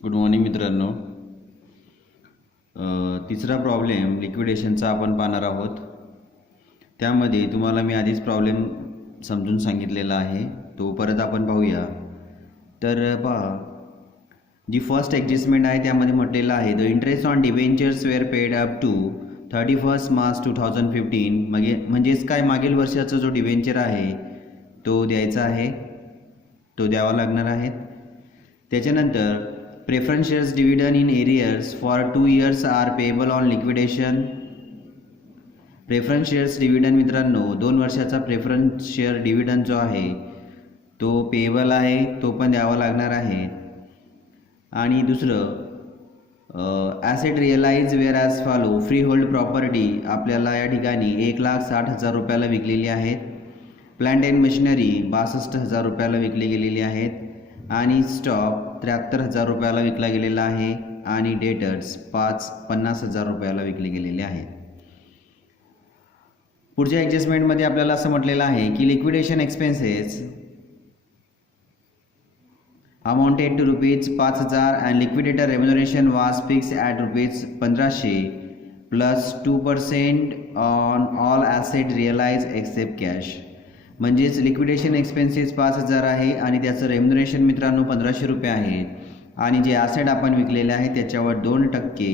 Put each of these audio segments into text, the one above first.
Good morning मित्रांनो. तिसरा problem लिक्विडेशनचा आपण पाहणार आहोत. त्यामध्ये तुम्हाला मी आधीच प्रॉब्लेम समजून सांगितलेला आहे, तो परत आपण पाहूया. तर पहा, जी फर्स्ट ॲडजस्टमेंट आहे त्यामध्ये म्हटलेलं आहे the interest on debentures were paid up to 31 March 2015. म्हणजेच काय, मागील वर्षाचा जो डिबेंचर आहे तो द्यायचा आहे, तो द्यावा लागणार आहे. त्याच्यानंतर preference shares dividend in arrears for 2 years are payable on liquidation. Preference shares dividend मित्रांनो, 2 वर्षाचा प्रेफरन्स शेअर डिव्हिडंड जो आहे तो पेएबल आहे, तो पण द्यावा लागणार आहे. आणि दुसरं asset realise were as follow. Free hold property आपल्याला या ठिकाणी 1,60,000 रुपयाला विकलेली आहेत. प्लांट अँड मशिनरी 62,000 रुपयाला विकली गेलेली आहेत. आणि स्टॉक 73,000 रुपयाला विकला गेलेला आहे. आणि डेटर्स 50,000 रुपयाला विकले गेलेले आहेत. पुढच्या ॲडजस्टमेंटमध्ये आपल्याला असं म्हटलेलं आहे की liquidation expenses amounted to ₹5,000 and liquidator remuneration was fix at ₹1,500 plus 2% on all asset realise except cash. म्हणजेच लिक्विडेशन एक्सपेन्सेस 5,000 आहे आणि त्याचं रेम्युनरेशन मित्रांनो 1,500 रुपये आहे. आणि जे ॲसेट आपण विकलेले आहे त्याच्यावर 2%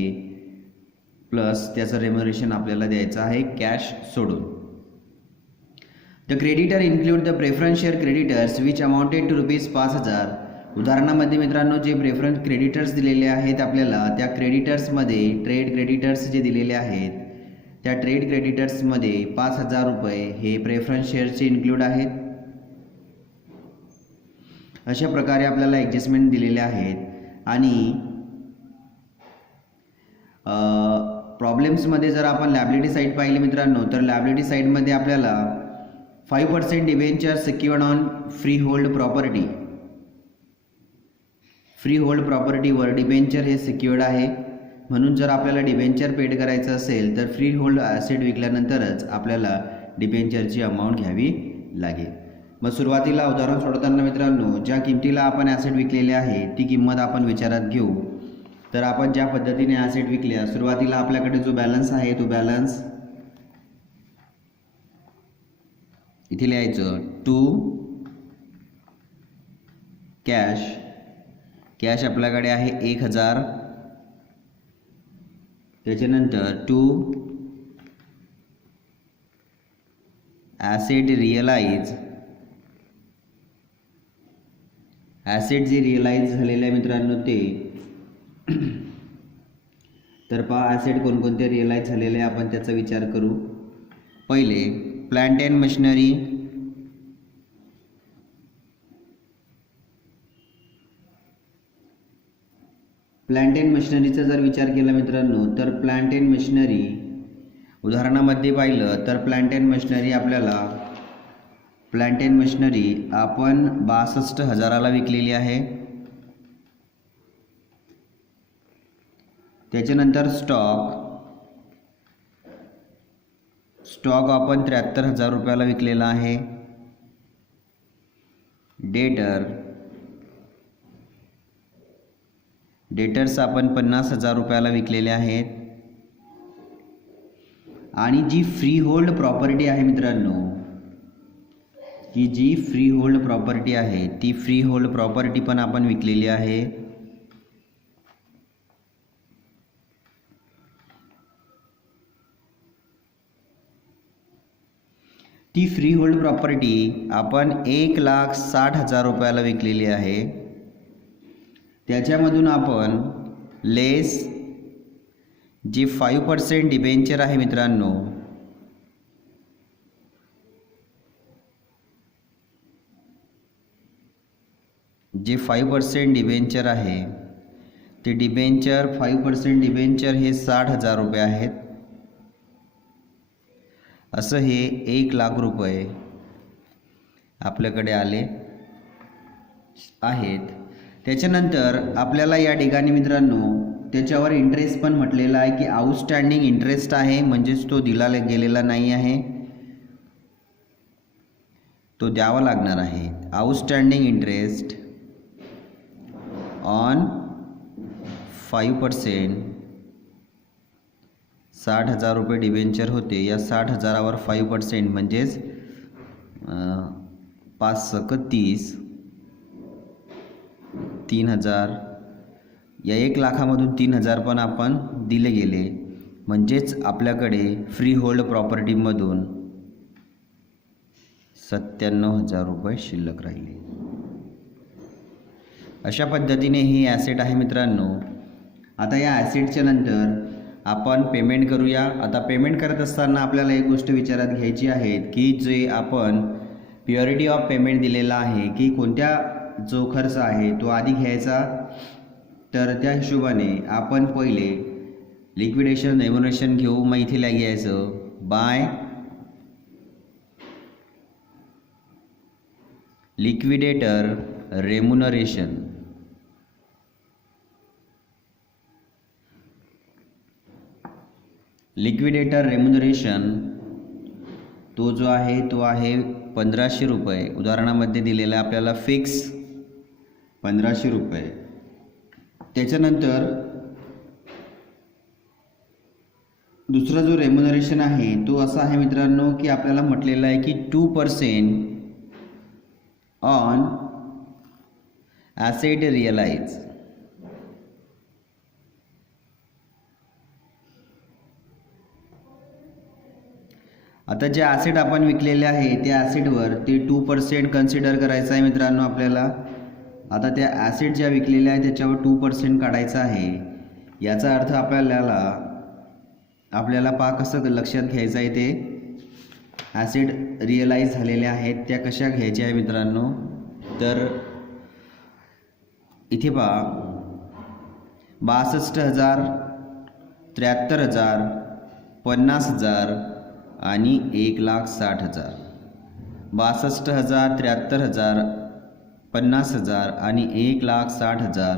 प्लस त्याचं रेम्युनरेशन आपल्याला द्यायचं आहे कॅश सोडून. The creditor include the preference share creditors which amounted to ₹5,000. उदाहरणामध्ये मित्रांनो जे प्रेफरन्स क्रेडिटर्स दिलेले आहेत आपल्याला, त्या क्रेडिटर्समध्ये ट्रेड क्रेडिटर्स जे दिलेले आहेत त्या ट्रेड क्रेडिटर्समध्ये 5,000 रुपये हे प्रेफरन्स शेअरचे इन्क्लूड आहेत. अशा प्रकारे आपल्याला ॲडजस्टमेंट दिलेले आहेत. आणि प्रॉब्लेम्समध्ये जर आपण लॅबिलिटी साईड पाहिली मित्रांनो, तर लॅबिलिटी साईडमध्ये आपल्याला 5% debenture secured on free hold property. Free hold प्रॉपर्टीवर डिबेंचर हे सिक्युअर्ड आहे, म्हणून जर आपल्याला डिबेंचर पेड करायचं असेल तर फ्री होल्ड ॲसेट विकल्यानंतरच आपल्याला डिबेंचरची अमाऊंट घ्यावी लागेल. मग सुरुवातीला उदाहरण सोडताना मित्रांनो, ज्या किमतीला आपण ॲसेट विकलेले आहे ती किंमत आपण विचारात घेऊ. तर आपण ज्या पद्धतीने ॲसेट विकल्या, सुरुवातीला आपल्याकडे जो बॅलन्स आहे तो बॅलन्स इथे लिहायचं. टू कॅश आपल्याकडे आहे 1,000. त्याच्यानंतर टू ॲसेट रिअलाइज. ॲसेट जे रिअलाइज झालेले आहे मित्रांनो ते, तर पहा ॲसेट कोणकोणते रिअलाइज झालेले आहे आपण त्याचा विचार करू. पहिले plant and machinery. Plant and मशिनरीचा जर विचार केला मित्रांनो, तर प्लांट अँड मशिनरी उदाहरणामध्ये पाहिलं तर प्लांट अँड मशिनरी आपण 62,000ला विकलेली आहे. त्याच्यानंतर स्टॉक आपण 73,000 रुपयाला विकलेला आहे. डेटर्स आपण 50,000 रुपयाला विकलेले आहेत. आणि जी फ्री होल्ड प्रॉपर्टी आहे मित्रांनो, ही जी फ्री होल्ड प्रॉपर्टी आहे ती फ्री होल्ड प्रॉपर्टी पण आपण विकलेली आहे. ती फ्री होल्ड प्रॉपर्टी आपण 1,60,000 रुपयाला विकलेली आहे. त्याच्यामधून आपण लेस जे 5% डिबेंचर आहे मित्रांनो, जे 5% डिबेंचर आहे ते 5% डिबेंचर हे 60,000 रुपये आहेत. असं हे 1,00,000 रुपये आपल्याकडे आले आहेत. त्याच्यानंतर आपल्याला या ठिकाणी मित्रांनो त्याच्यावर इंटरेस्ट पण म्हटलेला आहे की आउटस्टँडिंग इंटरेस्ट आहे, म्हणजेच तो दिला गेलेला नाही आहे, तो द्यावा लागणार आहे. आउटस्टँडिंग इंटरेस्ट ऑन 5%, 60,000 रुपये डिबेंचर होते. या 60,000वर 5% म्हणजेच 5 × 30, 3,000. या 1,00,000मधून 3,000 पण आपण दिले गेले, म्हणजेच आपल्याकडे फ्री होल्ड प्रॉपर्टीमधून 97,000 रुपये शिल्लक राहिले. अशा पद्धतीने ही ॲसेट आहे मित्रांनो. आता या ॲसेटच्या नंतर आपण पेमेंट करूया. आता पेमेंट करत असताना आपल्याला एक गोष्ट विचारात घ्यायची आहे की जे आपण प्युरिटी ऑफ पेमेंट दिलेला आहे की कोणत्या जो खर्च आहे तो आधी घ्यायचा, तर त्या हिशोबाने आपण पहिले लिक्विडेशन रेम्युनरेशन घेऊ. मग इथे घ्यायचं by liquidator remuneration. Liquidator remuneration तो जो आहे तो आहे 1,500 रुपये. उदाहरणामध्ये दिलेला आहे आपल्याला फिक्स 1,500 रुपये. त्याच्यानंतर दुसरा जो रेम्युनरेशन आहे तो असा आहे मित्रांनो की आपल्याला म्हटलेलं आहे की 2% ऑन ॲसेट रिअलाइज. आता जे ॲसेट आपण विकलेले आहे त्या ॲसेटवर ते 2% कन्सिडर करायचं आहे मित्रांनो आपल्याला. आता त्या ॲसेट ज्या विकलेल्या आहे त्याच्यावर 2% काढायचं आहे. याचा अर्थ आपल्याला कसं लक्षात घ्यायचं आहे ते ॲसेट रिअलाइज झालेल्या आहेत त्या कशा घ्यायच्या आहे मित्रांनो. तर इथे 62,000, 73,000, 50,000 आणि 1,60,000. 62,000, 73,000, 50,000 आणि 1,60,000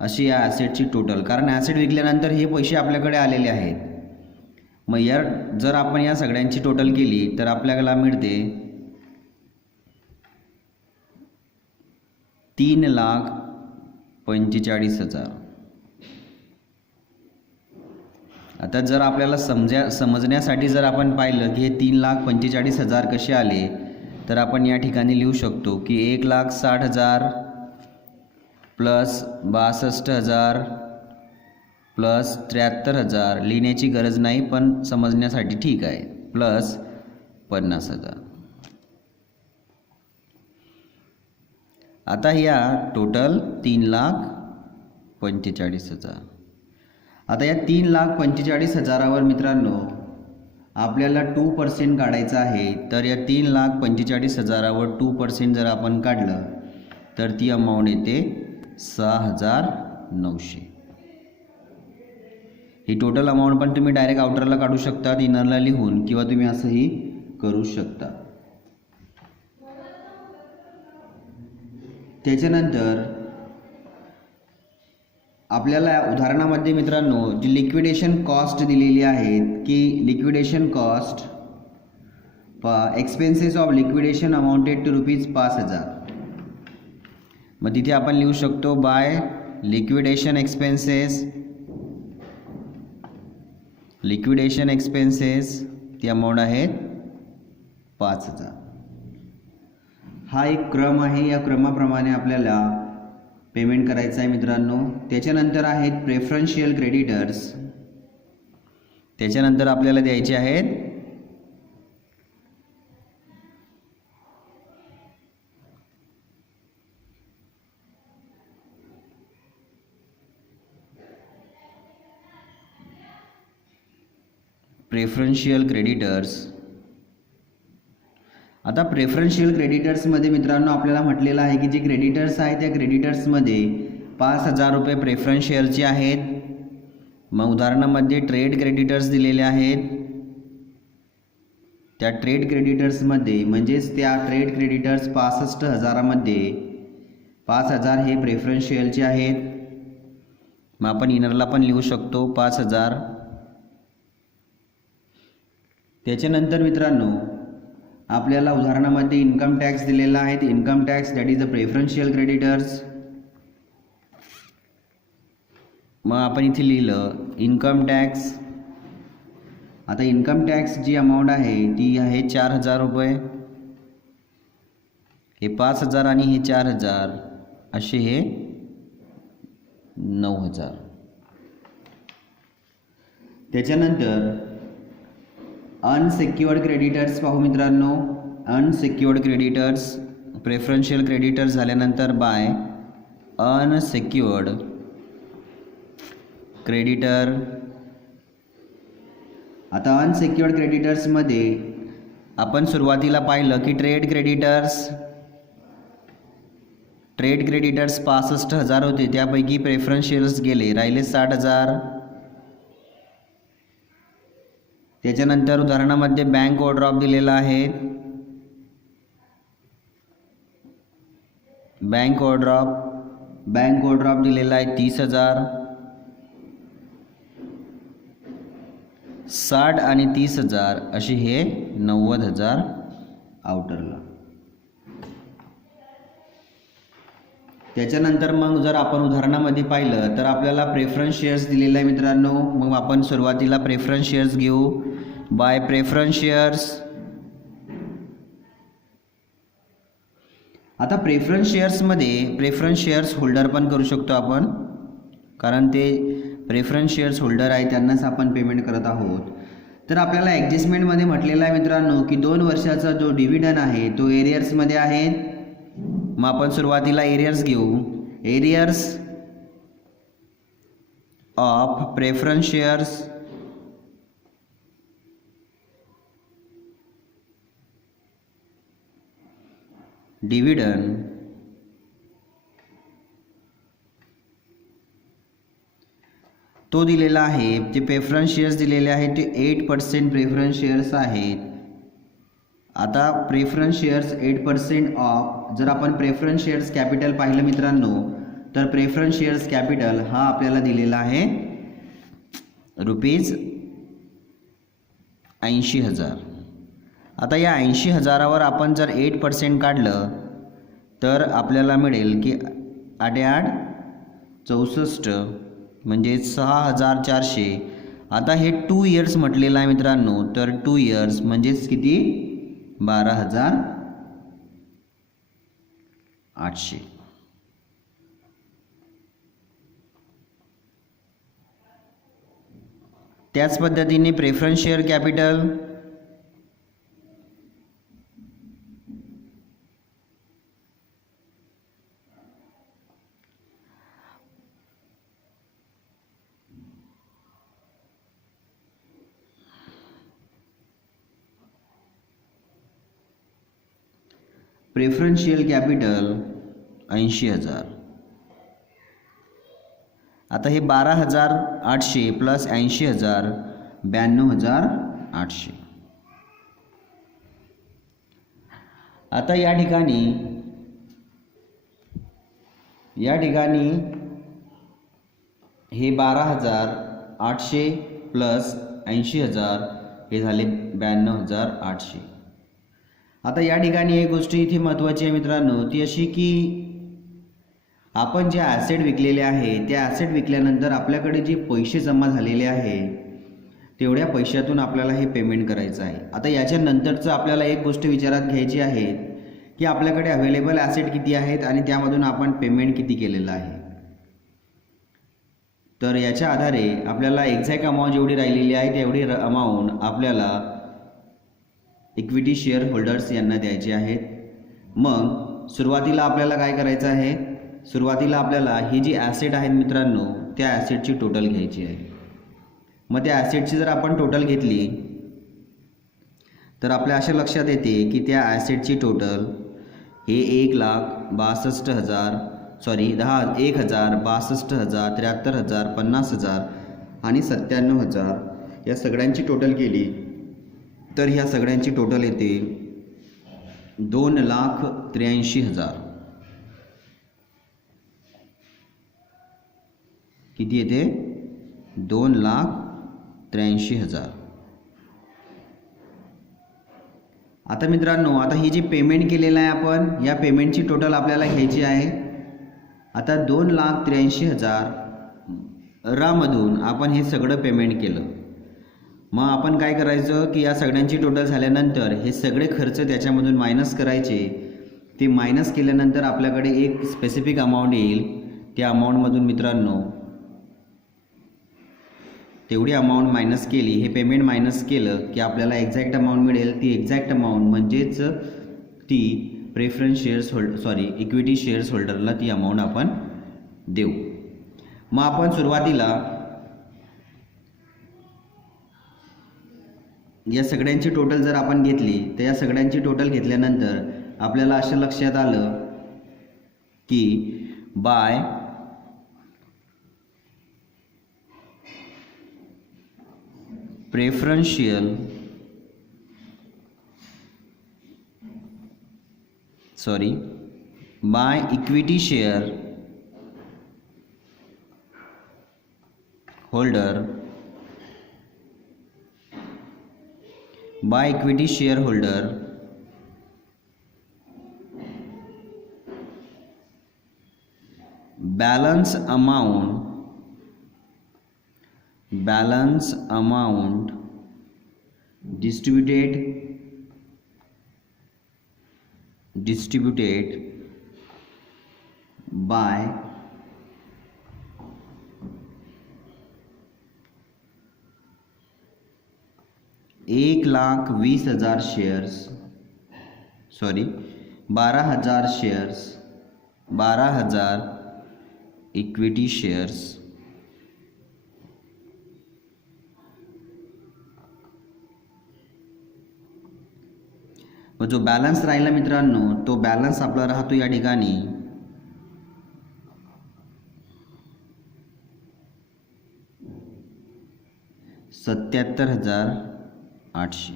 अशी या ॲसेटची टोटल. कारण ॲसेट विकल्यानंतर हे पैसे आपल्याकडे आलेले आहेत. मग जर आपण या सगळ्यांची टोटल केली तर आपल्याला मिळते 3,45,000. आता जर आपल्याला समजण्यासाठी जर आपण पाहिलं की हे 3,45,000 कसे आले, तर आपण या ठिकाणी लिहू शकतो की 1,60,000 प्लस 62,000 प्लस 73,000. लिहिण्याची गरज नाही पण समजण्यासाठी ठीक आहे, प्लस 50,000. आता या टोटल 3,45,000. आता या 3,45,000वर मित्रांनो आपल्याला 2% काढायचं आहे. तर या 3,45,000वर 2% जर आपण काढलं तर ती अमाऊंट येते 6,900. ही टोटल अमाऊंट पण तुम्ही डायरेक्ट आउटरला काढू शकता इनरला लिहून, किंवा तुम्ही असंही करू शकता. त्याच्यानंतर आपल्याला उदाहरणामध्ये मित्रांनो जी लिक्विडेशन कॉस्ट दिलेली आहे की liquidation cost expenses of liquidation amounted to ₹5,000. मग तिथे आपण लिहू शकतो बाय लिक्विडेशन एक्सपेन्सेस ती अमाऊंट आहे 5,000. हा एक क्रम आहे. या क्रमाप्रमाणे आपल्याला पेमेंट करायचं आहे मित्रांनो. त्याच्यानंतर आहेत प्रेफरन्शियल क्रेडिटर्स. त्याच्यानंतर आपल्याला द्यायचे आहेत प्रेफरन्शियल क्रेडिटर्स. आता प्रेफरन्शियल क्रेडिटर्समध्ये मित्रांनो आपल्याला म्हटलेलं आहे की जे क्रेडिटर्स आहेत त्या क्रेडिटर्समध्ये 5,000 रुपये प्रेफरन्स शेअरचे आहेत. मग उदाहरणामध्ये ट्रेड क्रेडिटर्स दिलेले आहेत. त्या ट्रेड क्रेडिटर्समध्ये म्हणजेच त्या ट्रेड क्रेडिटर्स 65,000मध्ये 5,000 हे प्रेफरन्स शेअरचे आहेत. मग आपण इनरला पण लिहू शकतो 5,000. त्याच्यानंतर मित्रांनो आपल्याला उदाहरणामध्ये इन्कम टॅक्स दिलेला आहे. Income tax that is the preferential creditors. मग आपण इथे लिहिलं इन्कम टॅक्स. आता इन्कम टॅक्स जी अमाऊंट आहे ती आहे 4,000 रुपये. हे 5,000 आणि हे 4,000 असे हे 9,000. त्याच्यानंतर अनसिक्युअर्ड क्रेडिटर्स पाहू मित्रांनो. अनसिक्युअर्ड क्रेडिटर्स प्रेफरन्शियल क्रेडिटर्स झाल्यानंतर बाय अनसिक्युअर्ड क्रेडिटर. आता अनसिक्युअर्ड क्रेडिटर्समध्ये आपण सुरुवातीला पाहिलं की ट्रेड क्रेडिटर्स 65,000 होते, त्यापैकी प्रेफरन्शियल्स गेले, राहिले 60,000. त्याच्यानंतर उदाहरणामध्ये बँक ओव्हरड्राफ्ट दिलेला आहे. बँक ओव्हरड्राफ्ट दिलेला आहे 30,000. 60 आणि 30,000 असे हे 90,000 आउटरला. त्याच्यानंतर मग जर आपण उदाहरणामध्ये पाहिलं तर आपल्याला प्रेफरन्स शेअर्स दिलेला आहे मित्रांनो. मग आपण सुरुवातीला प्रेफरन्स शेअर्स घेऊ. By preference shares. आता प्रेफरन्स शेअर्समध्ये प्रेफरन्स शेअर्स होल्डर पण करू शकतो आपण, कारण ते प्रेफरन्स शेअर्स होल्डर आहे त्यांनाच आपण पेमेंट करत आहोत. तर आपल्याला ॲडजस्टमेंटमध्ये म्हटलेलं आहे मित्रांनो की 2 वर्षाचा जो डिव्हिडंड आहे तो एरियर्समध्ये आहे. मग आपण सुरुवातीला एरियर्स घेऊ. Arrears of preference shares dividend तो दिलेला आहे. जे प्रेफरन्स शेअर्स दिलेले आहेत ते 8% प्रेफरन्स शेअर्स आहेत. आता प्रेफरन्स शेअर्स 8% ऑफ, जर आपण प्रेफरन्स शेअर्स कॅपिटल पाहिलं मित्रांनो तर प्रेफरन्स शेअर्स कॅपिटल हा आपल्याला दिलेला आहे ₹80,000. आता या 80,000वर आपण जर 8% काढलं तर आपल्याला मिळेल की 8 64 म्हणजे 6,400. आता हे 2 इयर्स म्हटलेलं आहे मित्रांनो, तर 2 इयर्स म्हणजेच किती 12,800. त्याच पद्धतीने preference share capital preferential capital 80,000. आता हे 12,800 प्लस 80,000 92,800. आता या ठिकाणी हे 12,800 प्लस 80,000 हे झाले 92,800. आता या ठिकाणी एक गोष्ट इथे महत्त्वाची आहे मित्रांनो, ती अशी की आपण जे ॲसेट विकलेले आहे त्या ॲसेट विकल्यानंतर आपल्याकडे जे पैसे जमा झालेले आहे तेवढ्या पैशातून आपल्याला हे पेमेंट करायचं आहे. आता याच्यानंतरचं आपल्याला एक गोष्ट विचारात घ्यायची आहे की आपल्याकडे अवेलेबल ॲसेट किती आहेत आणि त्यामधून आपण पेमेंट किती केलेलं आहे. तर याच्या आधारे आपल्याला एक्झॅक्ट अमाऊंट जेवढी राहिलेली आहे तेवढी अमाऊंट आपल्याला इक्विटी शेअर होल्डर्स यांना द्यायचे आहेत. मग सुरुवातीला आपल्याला काय करायचं आहे, सुरुवातीला आपल्याला ही जी ॲसेट आहेत मित्रांनो त्या ॲसेटची टोटल घ्यायची आहे. मग त्या ॲसेटची जर आपण टोटल घेतली तर आपल्या अशा लक्षात येते की त्या ॲसेटची टोटल हे 1,62,000 1,000 62,000 73,000 50,000 आणि 97,000 या सगळ्यांची टोटल केली तर ह्या सगळ्यांची टोटल येते 2,83,000. किती येते 2,83,000. आता मित्रांनो आता ही जी पेमेंट केलेलं आहे आपण या पेमेंटची टोटल आपल्याला घ्यायची आहे. आता 2,83,000 रामधून आपण हे सगळं पेमेंट केलं. मग आपण काय करायचं की या सगळ्यांची टोटल झाल्यानंतर हे सगळे खर्च त्याच्यामधून मायनस करायचे. ते मायनस केल्यानंतर आपल्याकडे एक स्पेसिफिक अमाऊंट येईल. त्या अमाऊंटमधून मित्रांनो तेवढी अमाऊंट मायनस केली, हे पेमेंट मायनस केलं की आपल्याला एक्झॅक्ट अमाऊंट मिळेल. ती एक्झॅक्ट अमाऊंट म्हणजेच ती प्रेफरन्स शेअर्स इक्विटी शेअर्स होल्डरला ती अमाऊंट आपण देऊ. मग आपण सुरुवातीला या सगळ्यांची टोटल जर आपण घेतली तर या सगळ्यांची टोटल घेतल्यानंतर आपल्याला असं लक्षात आलं की by preferential by equity share holder balance amount distributed by 1,20,000 shares 12,000 shares 12,000 equity shares जो बॅलन्स राहिला मित्रांनो तो बॅलन्स आपला राहतो या ठिकाणी 77,800.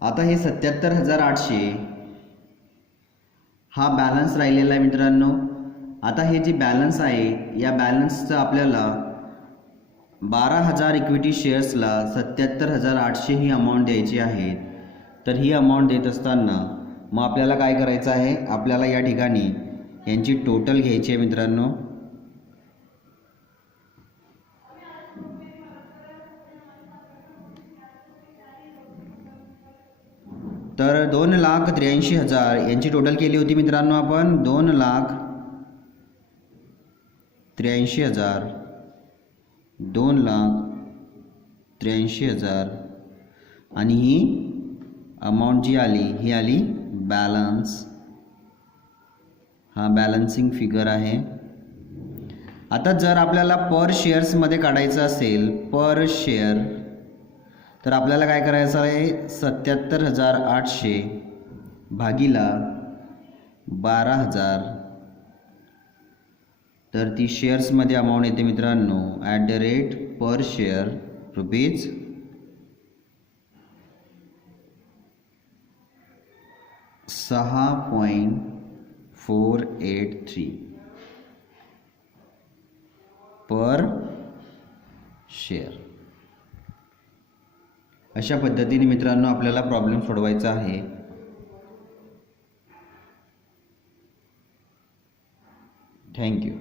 आता हे 77,800 हा बॅलन्स राहिलेला आहे मित्रांनो. आता हे जे बॅलन्स आहे या बॅलन्सचं आपल्याला 12,000 इक्विटी शेअर्सला 77,800 ही अमाऊंट द्यायची आहे. तर ही अमाऊंट देत असताना मग आपल्याला काय करायचं आहे, आपल्याला या ठिकाणी यांची टोटल घ्यायची आहे मित्रांनो. तर 2,83,000 यांची टोटल केली होती मित्रांनो आपण 2,83,000 2,83,000 आणि ही अमाऊंट जी आली ही आली बॅलन्स. हा बॅलन्सिंग फिगर आहे. आता जर आपल्याला पर शेअर्समध्ये काढायचं असेल पर शेअर तर आपल्याला काय करायचं आहे 77,800 भागीला 12,000 तर ती शेअर्समध्ये अमाऊंट येते मित्रांनो per share rupees 6.483 per share. अशा पद्धतीने मित्रांनो आपल्याला प्रॉब्लेम सोडवायचा आहे. थँक्यू.